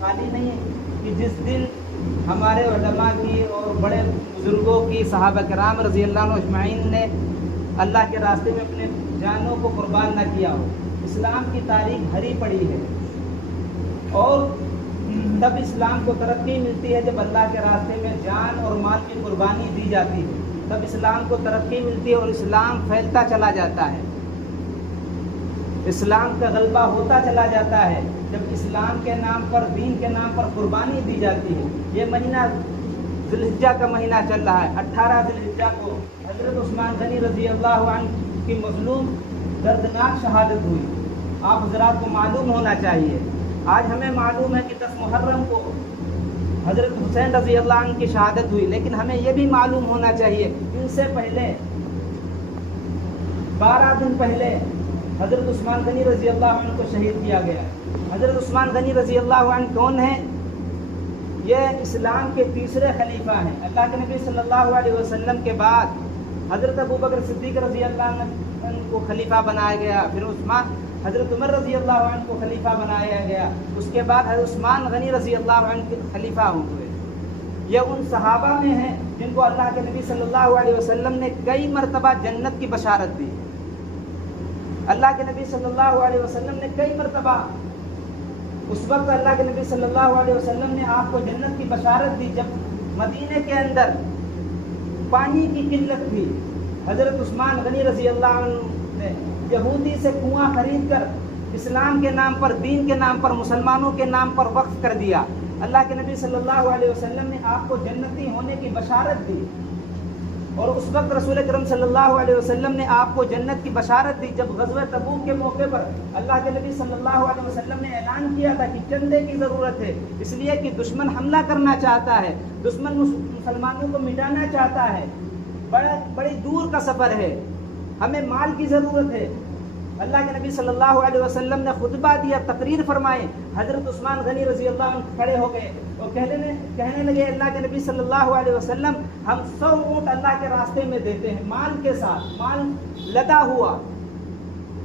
خالی نہیں ہے کہ جس دن ہمارے علماء کی اور بڑے بزرگوں کی صحابہ کرام رضی اللہ عنہ اجمعین نے اللہ کے راستے میں اپنے جانوں کو قربان نہ کیا ہو. اسلام کی تاریخ بھری پڑی ہے اور تب اسلام کو ترقی ملتی ہے جب اللہ کے راستے میں جان اور مال کی قربانی دی جاتی ہے. تب اسلام کو ترقی ملتی ہے اور اسلام پھیلتا چلا جاتا ہے. اسلام کا غلبہ ہوتا چلا جاتا ہے جب اسلام کے نام پر دین کے نام پر قربانی دی جاتی ہے. یہ مہینہ ذی الحجہ کا مہینہ چل رہا ہے. 18 ذی الحجہ کو حضرت عثمان غنی رضی اللہ عنہ کی مظلوم دردناک شہادت ہوئی. آپ حضرات کو معلوم ہونا چاہیے. آج ہمیں معلوم ہے کہ 10 محرم کو حضرت حسین رضی اللہ عنہ کی شہادت ہوئی، لیکن ہمیں یہ بھی معلوم ہونا چاہیے ان سے پہلے 12 دن پہلے حضرت عثمان غنی رضی اللہ عنہ کو شہید کیا گیا. حضرت عثمان غنی رضی اللہ عنہ کون ہیں؟ یہ اسلام کے تیسرے خلیفہ ہیں. اللہ کے نبی صلی اللہ علیہ وسلم کے بعد حضرت ابوبکر صدیق رضی اللہ عنہ کو خلیفہ بنایا گیا، پھر حضرت عمر رضی اللہ عنہ کو خلیفہ بنایا گیا، اس کے بعد حضرت عثمان غنی رضی اللہ عنہ کے خلیفہ ہوئے. یہ ان صحابہ میں ہیں جن کو اللہ کے نبی صلی اللہ علیہ وسلم نے کئی مرتبہ جنت کی بشارت دی. اللہ کے نبی صلی اللہ علیہ وسلم نے کئی مرتبہ، اس وقت اللہ کے نبی صلی اللہ علیہ وسلم نے آپ کو جنت کی بشارت دی جب مدینے کے اندر پانی کی قلت تھی. حضرت عثمان غنی رضی اللہ عنہ نے یہودی سے کنواں خرید کر اسلام کے نام پر، دین کے نام پر، مسلمانوں کے نام پر وقف کر دیا. اللہ کے نبی صلی اللہ علیہ وسلم نے آپ کو جنتی ہونے کی بشارت دی اور اس وقت رسول اکرم صلی اللہ علیہ وسلم نے آپ کو جنت کی بشارت دی جب غزوہ تبوک کے موقع پر اللہ کے نبی صلی اللہ علیہ وسلم نے اعلان کیا تھا کہ چندے کی ضرورت ہے، اس لیے کہ دشمن حملہ کرنا چاہتا ہے، دشمن مسلمانوں کو مٹانا چاہتا ہے، بڑی دور کا سفر ہے، ہمیں مال کی ضرورت ہے. اللہ کے نبی صلی اللہ علیہ وسلم نے خطبہ دیا، تقریر فرمائے. حضرت عثمان غنی رضی اللہ عنہ کھڑے ہو گئے اور کہنے لگے اللہ کے نبی صلی اللہ علیہ وسلم ہم 100 اونٹ اللہ کے راستے میں دیتے ہیں، مال کے ساتھ، مال لدا ہوا.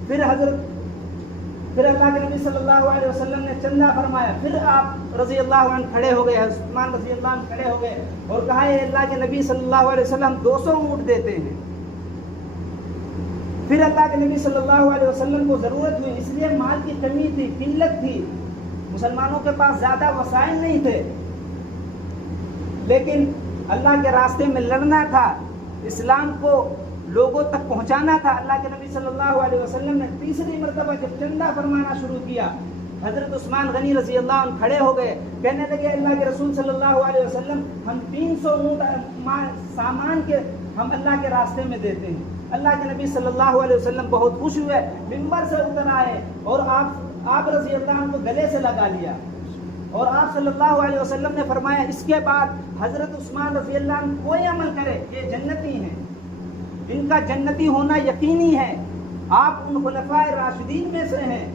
پھر اللہ کے نبی صلی اللہ علیہ وسلم نے چندہ فرمایا. پھر آپ رضی اللہ عنہ کھڑے ہو گئے، عثمان رضی اللہ عنہ کھڑے ہو گئے اور کہا ہے اللہ کے نبی صلی اللہ علیہ وسلم 200 اونٹ دیتے ہیں. پھر اللہ کے نبی صلی اللہ علیہ وسلم کو ضرورت ہوئی، اس لیے مال کی کمی تھی، قلت تھی، مسلمانوں کے پاس زیادہ وسائل نہیں تھے، لیکن اللہ کے راستے میں لڑنا تھا، اسلام کو لوگوں تک پہنچانا تھا. اللہ کے نبی صلی اللہ علیہ وسلم نے تیسری مرتبہ جب چندہ فرمانا شروع کیا، حضرت عثمان غنی رضی اللہ عنہ کھڑے ہو گئے، کہنے لگے اللہ کے رسول صلی اللہ علیہ وسلم ہم 300 اونٹ سامان کے ہم اللہ کے راستے میں دیتے ہیں. اللہ کے نبی صلی اللہ علیہ وسلم بہت خوش ہوئے، منبر سے اتر آئے اور آپ رضی اللہ عنہ کو گلے سے لگا لیا اور آپ صلی اللہ علیہ وسلم نے فرمایا اس کے بعد حضرت عثمان رضی اللہ عنہ کوئی عمل کرے یہ جنتی ہیں، ان کا جنتی ہونا یقینی ہے. آپ ان خلفائے راشدین میں سے ہیں،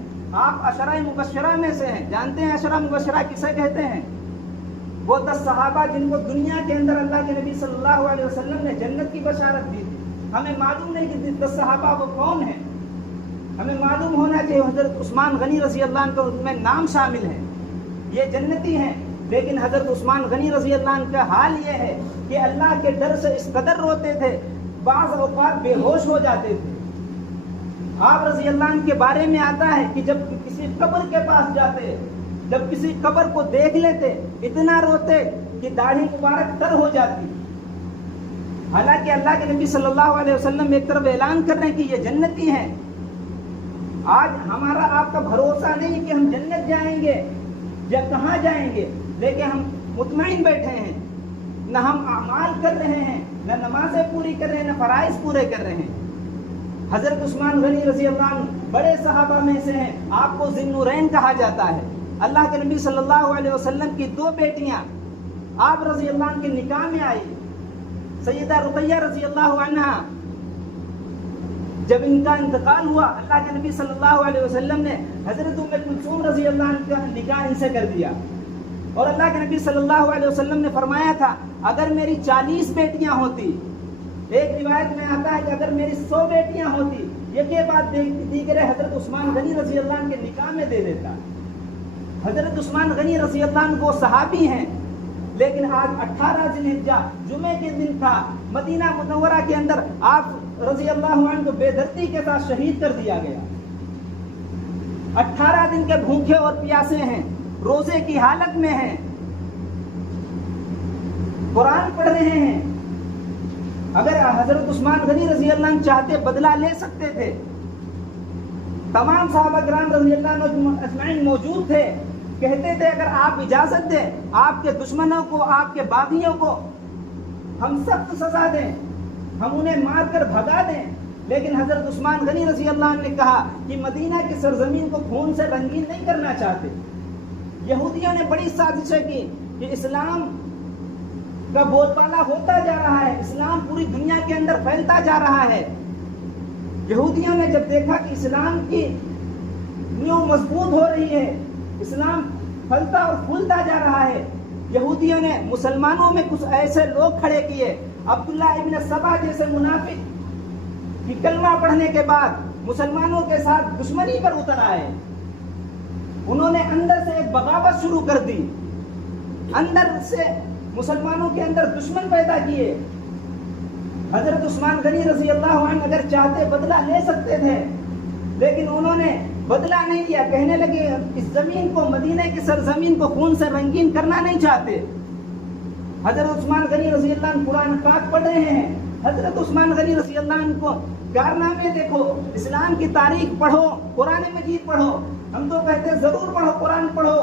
آپ عشرہ مبشرہ میں سے ہیں. جانتے ہیں عشرہ مبشرہ کسے کہتے ہیں؟ وہ 10 صحابہ جن کو دنیا کے اندر اللہ کے نبی صلی اللہ علیہ وسلم نے جنت کی بشارت دی. ہمیں معلوم نہیں کہ 10 صحابہ وہ کون ہیں، ہمیں معلوم ہونا کہ حضرت عثمان غنی رضی اللہ عنہ ان میں نام شامل ہیں، یہ جنتی ہیں. لیکن حضرت عثمان غنی رضی اللہ عنہ کا حال یہ ہے کہ اللہ کے ڈر سے اس قدر روتے تھے، بعض اوقات بے ہوش ہو جاتے تھے. آپ رضی اللہ عنہ کے بارے میں آتا ہے کہ جب کسی قبر کے پاس جاتے، جب کسی قبر کو دیکھ لیتے، اتنا روتے کہ داڑھی مبارک تر ہو جاتی. حالانکہ اللہ کے نبی صلی اللہ علیہ وسلم ایک طرف اعلان کر رہے ہیں کہ یہ جنتی ہیں. آج ہمارا آپ کا بھروسہ نہیں کہ ہم جنت جائیں گے یا کہاں جائیں گے، لیکن ہم مطمئن بیٹھے ہیں، نہ ہم اعمال کر رہے ہیں، نہ نمازیں پوری کر رہے ہیں، نہ فرائض پورے کر رہے ہیں. حضرت عثمان غنی رضی اللہ عنہ بڑے صحابہ میں سے ہیں، آپ کو ذی النورین کہا جاتا ہے. اللہ کے نبی صلی اللہ علیہ وسلم کی 2 بیٹیاں آپ رضی اللہ عنہ کے نکاح میں آئی. سیدہ رقیہ رضی اللہ عنہ جب ان کا انتقال ہوا، اللہ کے نبی صلی اللہ علیہ وسلم نے حضرت ام کلثوم رضی اللہ عنہ کا نکاح ان سے کر دیا. اور اللہ کے نبی صلی اللہ علیہ وسلم نے فرمایا تھا اگر میری 40 بیٹیاں ہوتی، ایک روایت میں آتا ہے کہ اگر میری 100 بیٹیاں ہوتی، یہ کے بعد دیگر حضرت عثمان غنی رضی اللہ عنہ کے نکاح میں دے دیتا. حضرت عثمان غنی رضی اللہ عنہ وہ صحابی ہیں، لیکن آج 18 ذی الحجہ جمعے کے دن تھا، مدینہ منورہ کے اندر آپ رضی اللہ عنہ کو بے دردی کے ساتھ شہید کر دیا گیا۔ 18 دن کے بھوکے اور پیاسے ہیں، روزے کی حالت میں ہیں، قرآن پڑھ رہے ہیں۔ اگر حضرت عثمان غنی رضی اللہ عنہ چاہتے بدلہ لے سکتے تھے، تمام صحابہ کرام رضی اللہ عنہ اجمعین موجود تھے، کہتے تھے اگر آپ اجازت دیں آپ کے دشمنوں کو، آپ کے باغیوں کو ہم سخت سزا دیں، ہم انہیں مار کر بھگا دیں، لیکن حضرت عثمان غنی رضی اللہ عنہ نے کہا کہ مدینہ کی سرزمین کو خون سے رنگین نہیں کرنا چاہتے۔ یہودیوں نے بڑی سازشیں کی کہ اسلام کا بول بالا ہوتا جا رہا ہے، اسلام پوری دنیا کے اندر پھیلتا جا رہا ہے۔ یہودیوں نے جب دیکھا کہ اسلام کی نیو مضبوط ہو رہی ہے، اسلام پھلتا اور پھولتا جا رہا ہے، یہودیوں نے مسلمانوں میں کچھ ایسے لوگ کھڑے کیے، عبداللہ ابن سبا جیسے منافق کہ کلمہ پڑھنے کے بعد مسلمانوں کے ساتھ دشمنی پر اتر آئے۔ انہوں نے اندر سے ایک بغاوت شروع کر دی، اندر سے مسلمانوں کے اندر دشمن پیدا کیے۔ حضرت عثمان غنی رضی اللہ عنہ اگر چاہتے بدلہ لے سکتے تھے، لیکن انہوں نے بدلہ نہیں لیا، کہنے لگے اس زمین کو، مدینہ کی سرزمین کو خون سے رنگین کرنا نہیں چاہتے۔ حضرت عثمان غنی رضی اللہ عنہ قرآن پاک پڑھ رہے ہیں، حضرت عثمان غنی رضی اللہ عنہ کو کارنامے دیکھو، اسلام کی تاریخ پڑھو، قرآن مجید پڑھو۔ ہم تو کہتے ہیں ضرور پڑھو، قرآن پڑھو،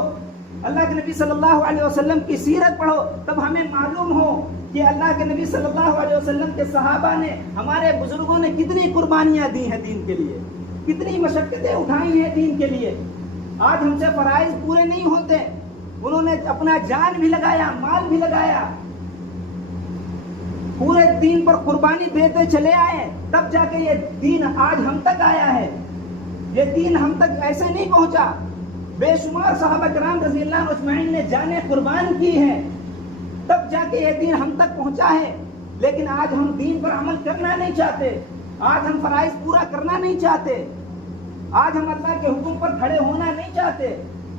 اللہ کے نبی صلی اللہ علیہ وسلم کی سیرت پڑھو، تب ہمیں معلوم ہو کہ اللہ کے نبی صلی اللہ علیہ وسلم کے صحابہ نے، ہمارے بزرگوں نے کتنی قربانیاں دی ہیں دین کے لیے، کتنی مشقتیں اٹھائی ہیں دین کے لیے۔ آج ہم سے فرائض پورے نہیں ہوتے، انہوں نے اپنا جان بھی لگایا، مال بھی لگایا، پورے دین پر قربانی دیتے چلے آئے، تب جا کے یہ دین آج ہم تک آیا ہے۔ یہ دین ہم تک ایسے نہیں پہنچا، بے شمار صحابہ کرام رضی اللہ عنہ اجمعین نے جانیں قربان کی ہیں، تب جا کے یہ دین ہم تک پہنچا ہے۔ لیکن آج ہم دین پر عمل کرنا نہیں چاہتے، آج ہم فرائض پورا کرنا نہیں چاہتے، آج ہم اللہ کے حکم پر کھڑے ہونا نہیں چاہتے۔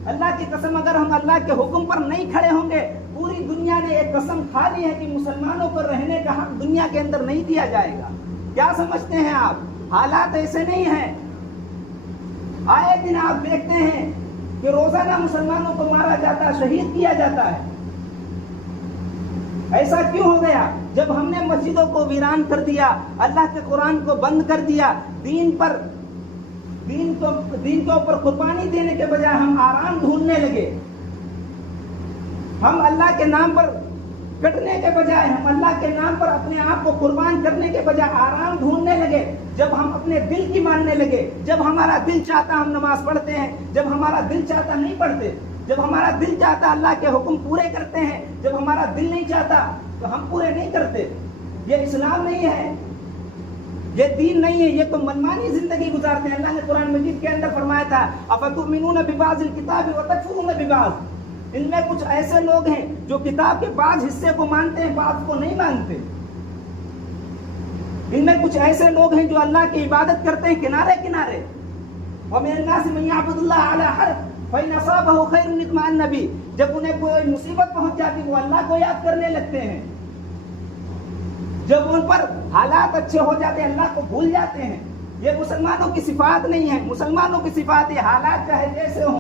اللہ کی قسم اگر ہم اللہ کے حکم پر نہیں کھڑے ہوں گے، پوری دنیا نے ایک قسم کھا لی ہے کہ مسلمانوں کو رہنے کا حق دنیا کے اندر نہیں دیا جائے گا۔ کیا سمجھتے ہیں آپ؟ حالات ایسے نہیں ہیں۔ آئے دن آپ دیکھتے ہیں کہ روزانہ مسلمانوں کو مارا جاتا، شہید کیا جاتا ہے۔ ایسا کیوں ہو گیا؟ جب ہم نے مسجدوں کو ویران کر دیا، اللہ کے قرآن کو بند کر دیا، دین کے اوپر قربانی دینے کے بجائے ہم آرام ڈھونڈنے لگے، ہم اللہ کے نام پر کٹنے کے بجائے، ہم اللہ کے نام پر اپنے آپ کو قربان کرنے کے بجائے آرام ڈھونڈنے لگے، جب ہم اپنے دل کی ماننے لگے، جب ہمارا دل چاہتا ہم نماز پڑھتے ہیں، جب ہمارا دل چاہتا نہیں پڑھتے، جب ہمارا دل چاہتا اللہ کے حکم پورے کرتے ہیں، جب ہمارا دل نہیں چاہتا تو ہم پورے نہیں کرتے۔ یہ اسلام نہیں ہے، یہ دین نہیں ہے، یہ تو منمانی زندگی گزارتے ہیں۔ اللہ نے قرآن مجید کے اندر فرمایا تھا افتؤمنون ببعض الکتاب وتکفرون ببعض، ان میں کچھ ایسے لوگ ہیں جو کتاب کے بعض حصے کو مانتے ہیں، بعض کو نہیں مانتے۔ ان میں کچھ ایسے لوگ ہیں جو اللہ کی عبادت کرتے ہیں کنارے کنارے، ومن الناس من يعبد الله على حرف فإن أصابه خير اطمأن به، جب انہیں کوئی مصیبت پہنچ جاتی وہ اللہ کو یاد کرنے لگتے ہیں، جب ان پر حالات اچھے ہو جاتے ہیں اللہ کو بھول جاتے ہیں۔ یہ مسلمانوں کی صفات نہیں ہے، مسلمانوں کی صفات یہ حالات چاہے جیسے ہوں